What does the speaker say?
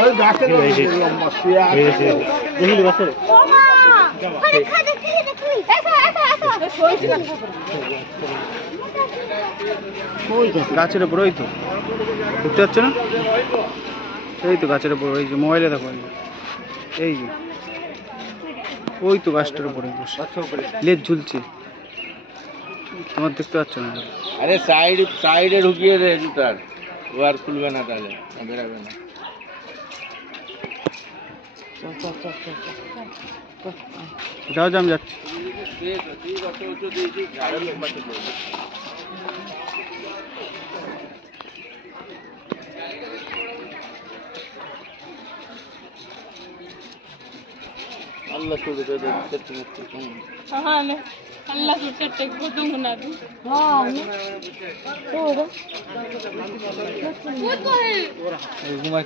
ওই গাছে লম্বা শুয়ে আছে দেখলি গাছে গাছের উপর ওই তো দেখতে পাচ্ছ না এই তো গাছের উপর ওই যে মোবাইলে দেখো এই যে ওই তো গাছটার উপরে লেজ ঝুলছে তোমার দেখতে পাচ্ছ না আরে সাইডে ঢুকিয়ে দে জুতার ও আর খুলবে না তাহলে বেরাবে না যাও আমি যাচ্ছি আল্লাহ শুরু করে দিচ্ছে Allah sudah kudu menadu. Oh,